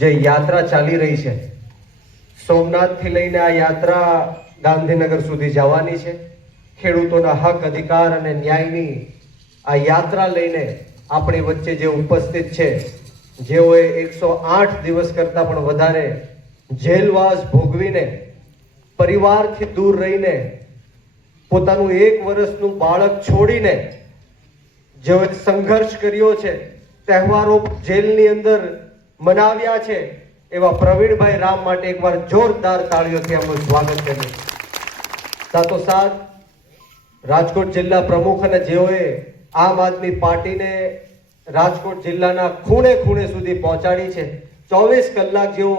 જે યાત્રા ચાલી રહી છે, સોમનાથથી લઈને આ યાત્રા ગાંધીનગર સુધી જવાની છે. ખેડૂતોના હક, અધિકાર અને ન્યાયની આ યાત્રા લઈને આપણી વચ્ચે જે ઉપસ્થિત છે, જેઓએ 108 દિવસ કરતાં પણ વધારે જેલવાસ ભોગવીને, પરિવારથી દૂર રહીને, પોતાનું 1 વર્ષનું બાળક છોડીને જેઓએ સંઘર્ષ કર્યો છે, તહેવારો જેલની અંદર મનાવ્યા છે, એવા પ્રવીણભાઈ રામ માટે એકવાર જોરદાર તાળીઓથી એમનું સ્વાગત કરીએ. સાથોસાથ રાજકોટ જિલ્લા પ્રમુખ અને જેઓએ આમ આદમી પાર્ટીને રાજકોટ જિલ્લાના ખૂણે ખૂણે સુધી પહોંચાડી છે, 24 કલાક જેઓ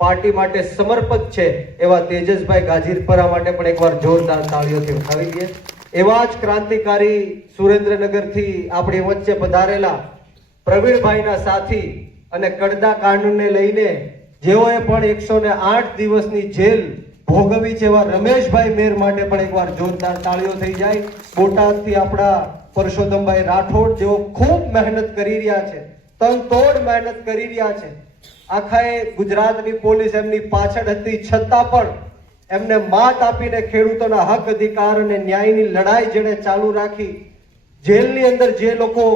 પાર્ટી માટે સમર્પિત છે, એવા તેજસભાઈ ગાજીરપરા માટે પણ એકવાર જોરદાર તાળીઓથી ઉઠાવી દઈએ. એવા જ ક્રાંતિકારી સુરેન્દ્રનગરથી આપણી વચ્ચે પધારેલા પ્રવીણભાઈના સાથી અને કડદા કાંડને લઈને જેઓએ પણ 108 દિવસની જેલ ભોગવી છે, એવા રમેશભાઈ મેર માટે પણ એકવાર જોરદાર તાળીઓ થઈ જાય. બોટાદથી આપણા પરસોત્તમભાઈ રાઠોડ જેઓ ખૂબ મહેનત કરી રહ્યા છે, તનતોડ મહેનત કરી રહ્યા છે. આખાએ ગુજરાતની પોલીસ એમની પાછળ હતી, છતાં પણ એમને માત આપીને ખેડૂતોના હક, અધિકાર અને ન્યાયની લડાઈ જેણે ચાલુ રાખી. જેલની અંદર જે લોકો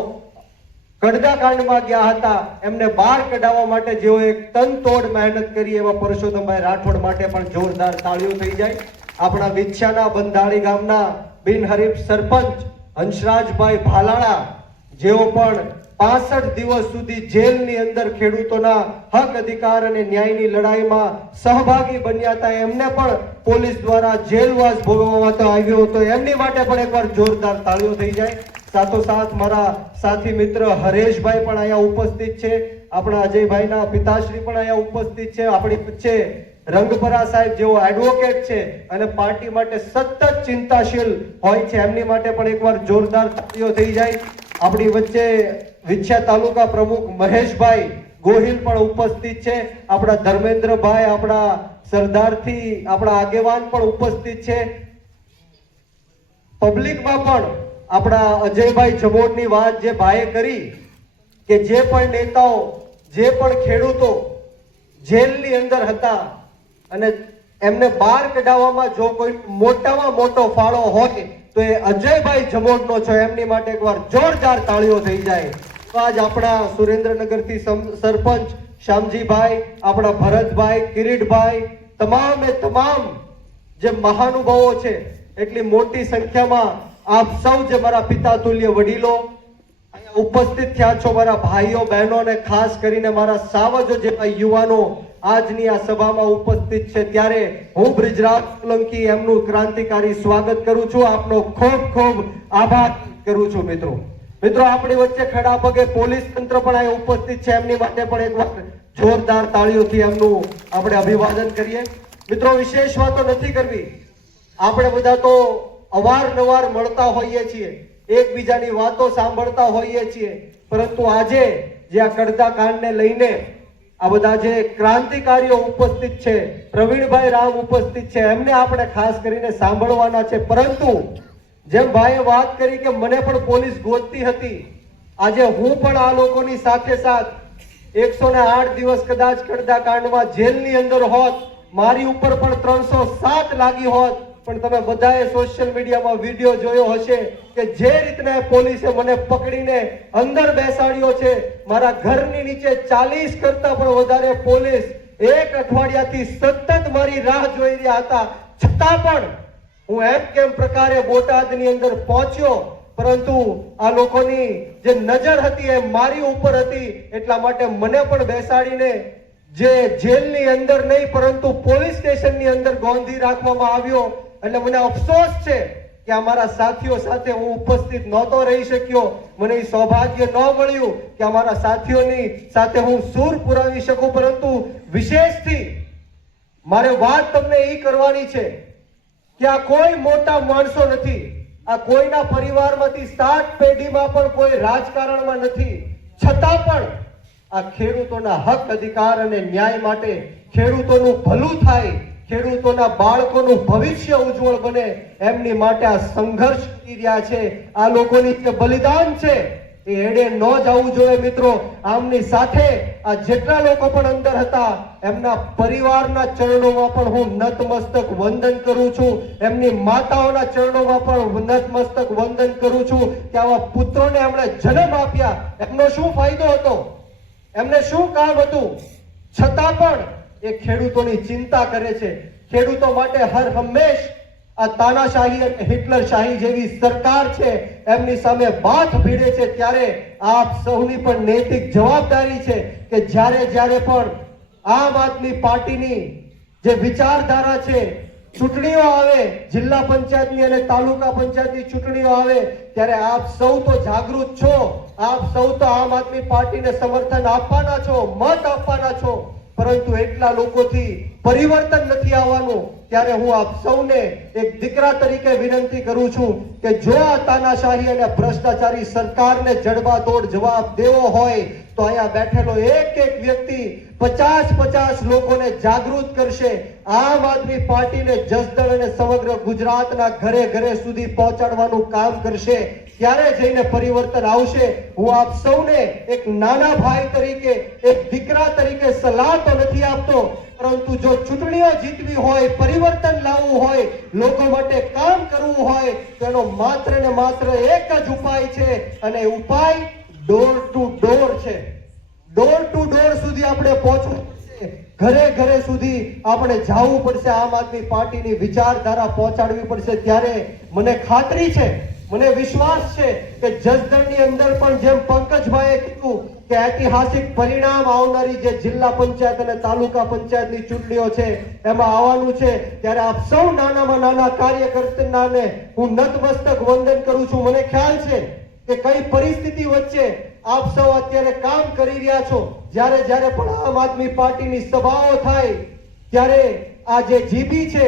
કડદા કાંડમાં ગયા હતા એમને બહાર કઢાવવા માટે જેઓ એક તનતોડ મહેનત કરી, એવા પરસોત્તમભાઈ રાઠોડ માટે પણ જોરદાર તાળીઓ થઈ જાય. આપણા વિછ્યાના બંધાળી ગામના બિનહરીફ સરપંચ હંસરાજભાઈ ભાલાળા જેઓ પણ 65 દિવસ સુધી જેલની અંદર ખેડૂતોના હક, અધિકાર અને ન્યાયની લડાઈમાં સહભાગી બન્યા હતા, એમને પણ પોલીસ દ્વારા જેલવાસ ભોગવવામાં આવ્યો હતો, એમની માટે પણ એકવાર જોરદાર તાળીઓ થઈ જાય. સાથોસાથ મારા સાથી મિત્ર હરેશભાઈ પણ અહીંયા ઉપસ્થિત છે, આપણા અજયભાઈના પિતાશ્રી પણ અહીંયા ઉપસ્થિત છે. આપણી વચ્ચે રંગપરા સાહેબ જેઓ એડવોકેટ છે અને પાર્ટી માટે સતત ચિંતાશીલ હોય છે, એમની માટે પણ એકવાર જોરદાર તાળીઓ થઈ જાય. આપણી વચ્ચે વિછ્યા તાલુકા પ્રમુખ મહેશભાઈ ગોહિલ પણ ઉપસ્થિત છે. આપણા ધર્મેન્દ્રભાઈ, આપણા સરદારથી આપણા આગેવાન પણ ઉપસ્થિત છે. પબ્લિકમાં પણ આપણા અજયભાઈ જમોડની વાત જે ભાઈએ કરી કે જે પણ નેતાઓ, જે પણ ખેડૂતો જેલની અંદર હતા અને એમને બહાર કઢાવવામાં જો કોઈ મોટામાં મોટો ફાળો હોય તો એ અજયભાઈ જમોડનો છે, એમની માટે એકવાર જોરદાર તાળીઓ થઈ જાય. તો આજ આપણા સુરેન્દ્રનગરથી સરપંચ શ્યામજીભાઈ, આપણા ભરતભાઈ, કિરીટભાઈ, તમામ જે મહાનુભાવો છે, એટલી મોટી સંખ્યામાં આપ સૌ જે મારા પિતા તુલ્ય વડીલો અહીંયા ઉપસ્થિત થયા છો, મારા ભાઈઓ બહેનો અને ખાસ કરીને મારા સાવજો જેવા યુવાનો આજની આ સભામાં ઉપસ્થિત છે, ત્યારે હું બ્રિજરાજ સોલંકી એમનું ક્રાંતિકારી સ્વાગત કરું છું. આપનો ખૂબ ખૂબ આભાર કરું છું. મિત્રો આપણી વચ્ચે ખડા પગે પોલીસ તંત્ર પણ અહીંયા ઉપસ્થિત છે, એમની માટે પણ એકવાર જોરદાર તાળીઓથી એમનું આપણે અભિવાદન કરીએ. મિત્રો વિશેષ વાતો નથી કરવી, આપણે બધા તો અવારનવાર મળતા હોઈએ છીએ, એકબીજાની વાતો સાંભળતા હોઈએ છીએ, પરંતુ આજે જે આ કડદા કાંડને લઈને આ બધા જે ક્રાંતિકારીઓ ઉપસ્થિત છે, પ્રવીણભાઈ રામ ઉપસ્થિત છે, એમને આપણે ખાસ કરીને સાંભળવાના છે. પરંતુ જેમ ભાઈએ વાત કરી કે મને પણ પોલીસ ગોતતી હતી, આજે હું પણ આ લોકોની સાથે સાથ 108 દિવસ કદાચ કડદા કાંડમાં જેલની અંદર હોત, મારી ઉપર પણ 307 લાગી હોત, પણ તમે બધાએ સોશિયલ મીડિયામાં વિડીયો જોયો હશે કે જે રીતના પોલીસે મને પકડીને અંદર બેસાડ્યો છે, મારા ઘરની નીચે 40 કરતા પણ વધારે પોલીસ 1 અઠવાડિયાથી સતત મારી રાહ જોઈ રહ્યા હતા, છતાં પણ હું એમ કેમ પ્રકારે બોટાદની અંદર પહોંચ્યો, પરંતુ આ લોકોની જે નજર હતી એ મારી ઉપર હતી, એટલા માટે મને પણ બેસાડીને જે જેલની અંદર નહીં પરંતુ પોલીસ સ્ટેશનની અંદર ગોંધી રાખવામાં આવ્યો. એટલે મને અફસોસ છે કે અમારા સાથીઓ સાથે હું ઉપસ્થિત નહોતો રહી શક્યો, મને એ સૌભાગ્ય ન મળ્યું કે અમારા સાથીઓની સાથે હું સૂર પુરાવી શકું. પરંતુ વિશેષથી મારે વાત તમને એ કરવાની છે કે આ કોઈ મોટા માણસો નથી, આ કોઈના પરિવારમાંથી 7 પેઢીમાં પણ કોઈ રાજકારણમાં નથી, છતાં પણ આ ખેડૂતોના હક, અધિકાર અને ન્યાય માટે, ખેડૂતોનું ભલું થાય, ખેડૂતોના બાળકોનું ભવિષ્ય ઉજ્જવળ બને, એમની માટે આ સંઘર્ષ કરી રહ્યા છે. આ લોકોની જે બલિદાન છે એ એડે ન જવું જોઈએ મિત્રો. આમની સાથે આ જેટલા લોકો પણ અંદર હતા એમના પરિવારના ચરણોમાં પણ હું નતમસ્તક વંદન કરું છું. એમની માતાઓના ચરણોમાં પણ નતમસ્તક વંદન કરું છું કે આવા પુત્રોને એમણે જન્મ આપ્યા. એમનો શું ફાયદો હતો, એમને શું કામ હતું, છતાં પણ એ ખેડૂતોની ચિંતા કરે છે. ખેડૂતો માટે હર હંમેશ આ તાનાશાહી અને હિટલરશાહી જેવી સરકાર છે એમની સામે બાથ ભીડે છે. ત્યારે આપ સૌની પણ નૈતિક જવાબદારી છે કે જ્યારે જ્યારે પણ આમ આદમી પાર્ટીની જે વિચારધારા છે, ચૂંટણીઓ આવે, જિલ્લા પંચાયતની અને તાલુકા પંચાયતની ચૂંટણીઓ આવે, ત્યારે આપ સૌ તો જાગૃત છો, આપ સૌ તો આમ આદમી પાર્ટીને સમર્થન આપવાના છો, મત આપવાના છો, પરંતુ એટલા લોકોથી પરિવર્તન નથી આવવાનું. ત્યારે હું આપ સૌને એક દીકરા તરીકે વિનંતી કરું છું કે જો આ તાનાશાહી અને ભ્રષ્ટાચારી સરકારને જડબાતોડ જવાબ દેવો હોય તો અહીંયા બેઠેલો એક એક વ્યક્તિ 50 લોકોને જાગૃત કરશે. આમ આદમી પાર્ટીને જસદણ અને સમગ્ર ગુજરાતના ઘરે ઘરે સુધી પહોંચાડવાનું કામ કરશે. ત્યારે જઈને પરિવર્તન આવશે. હું આપ સૌને એક નાના ભાઈ તરીકે, એક દીકરા તરીકે સલાહ તો નથી આપતો, પરંતુ જો ચૂંટણીઓ જીતવી હોય, પરિવર્તન લાવવું હોય, લોકો માટે કામ કરવું હોય તો એનો માત્ર ને માત્ર એક જ ઉપાય છે અને ઉપાય ડોર ટુ ડોર છે. ડોર ટુ ડોર સુધી આપણે પહોંચવું પડશે, ઘરે ઘરે સુધી આપણે જવું પડશે, આમ આદમી પાર્ટીની વિચારધારા પહોંચાડવી પડશે. ત્યારે મને ખાતરી છે, મને વિશ્વાસ છે કે જસદણની અંદર પણ જેમ પંકજભાઈએ કીધું કે ઐતિહાસિક પરિણામ આવનારી જે જિલ્લા પંચાયત અને તાલુકા પંચાયતની ચૂંટણીઓ છે એમાં આવવાનું છે. ત્યારે આપ સૌ નાનામાં નાના કાર્યકર્તાને હું નતમસ્તક વંદન કરું છું. મને ખ્યાલ છે કે કઈ પરિસ્થિતિ વચ્ચે આપ સૌ અત્યારે કામ કરી રહ્યા છો. જ્યારે જ્યારે પણ આમ આદમી પાર્ટીની સભાઓ થાય ત્યારે આ જે જીબી છે,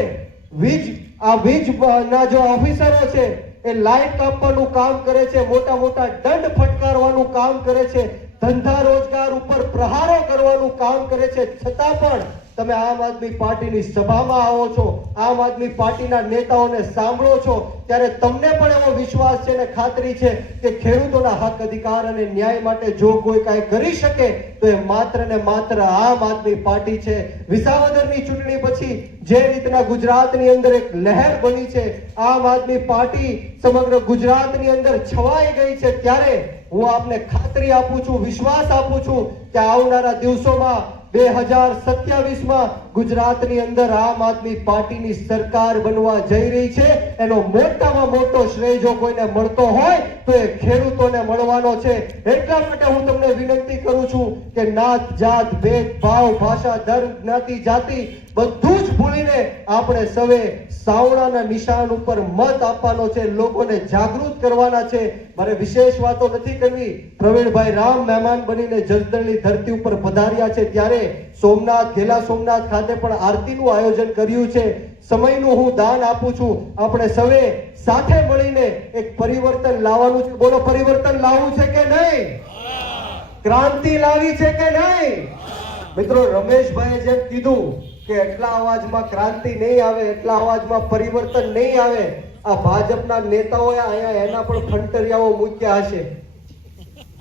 વીજના જો ઓફિસરો છે એ લાઈટ કાપવાનું કામ કરે છે, મોટા મોટા દંડ ફટકારવાનું કામ કરે છે, ધંધા રોજગાર ઉપર પ્રહારો કરવાનું કામ કરે છે, છતાં પણ તમે આમ આદમી પાર્ટીની સભામાં આવો છો, આમ આદમી પાર્ટીના નેતાઓને સાંભળો છો, ત્યારે તમને પણ એવો વિશ્વાસ છે અને ખાતરી છે કે ખેડૂતોના હક અધિકાર અને ન્યાય માટે જો કોઈ કાંઈ કરી શકે તો એ માત્ર ને માત્ર આમ આદમી પાર્ટી છે. વિસાવદરની ચૂંટણી પછી જે રીતના ગુજરાતની અંદર એક લહેર બની છે, આમ આદમી પાર્ટી સમગ્ર ગુજરાતની અંદર છવાઈ ગઈ છે, ત્યારે હું આપને ખાતરી આપું છું, વિશ્વાસ આપું છું કે આવનારા દિવસોમાં 2027માં ગુજરાતની અંદર આમ આદમી પાર્ટીની સરકાર બનવા જઈ રહી છે. એનો મોટામાં મોટો શ્રેય જો કોઈને મળતો હોય તો એ ખેડૂતોને મળવાનો છે. એટલા માટે હું તમને વિનંતી કરું છું કે નાત જાત ભેદભાવ, ભાષા, ધર્મ, જ્ઞાતિ, જાતિ બધું જ ભૂલીને આપણે સૌએ સાવણાના નિશાન ઉપર મત આપવાનો છે, લોકોને જાગૃત કરવાના છે. મારે વિશેષ વાતો નથી કરવી. પ્રવીણભાઈ રામ મહેમાન બનીને જસદણની ધરતી ઉપર પધાર્યા છે, ત્યારે સોમનાથ, ઘેલા સોમનાથ ખાતે પણ આરતીનું આયોજન કર્યું છે. સમયનું હું દાન આપું છું. આપણે સૌએ સાથે મળીને એક પરિવર્તન લાવવાનું છે. બોલો, પરિવર્તન લાવવું છે કે નહીં? ક્રાંતિ લાવી છે કે નહીં? મિત્રો, રમેશભાઈએ જેમ કીધું કે એટલા અવાજમાં ક્રાંતિ નહીં આવે, એટલા અવાજમાં પરિવર્તન નહીં આવે. આ ભાજપના નેતાઓએ અહીંયા એના પણ ફંટરિયાઓ મૂક્યા હશે.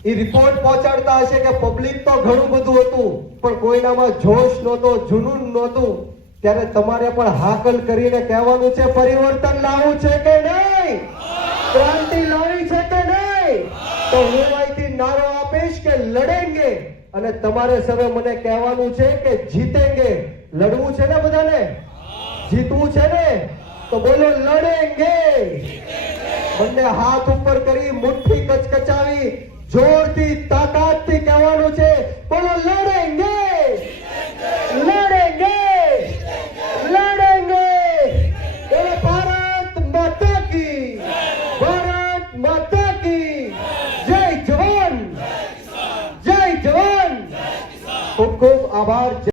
એ રિપોર્ટ પહોંચાડતા હશે કે પબ્લિક તો ઘણું બધું હતું પણ કોઈનામાં જોશ નહોતો, જુનૂન નહોતું. ત્યારે તમારે પણ હાકલ કરીને કહેવાનું છે પરિવર્તન લાવવું છે કે નહીં? ક્રાંતિ લાવી છે કે નહીં? તો હું અહીંથી નારો આપીશ કે લડેંગે, અને તમારે સવે મને કહેવાનું છે કે જીતેંગે. લડવું છે ને બધાને? જીતવું છે ને? તો બોલો, લડેંગે. બંને હાથ ઉપર કરી, મુઠ્ઠી કચકચાવી, જોરથી તાકાતથી કહેવાનું છે, બોલો, લડેંગે, લડેંગે, લડેંગે. બોલો, ભારત માતા કી, ભારત માતા કી જય. જવાન, જય જવાન. ખૂબ ખૂબ આભાર.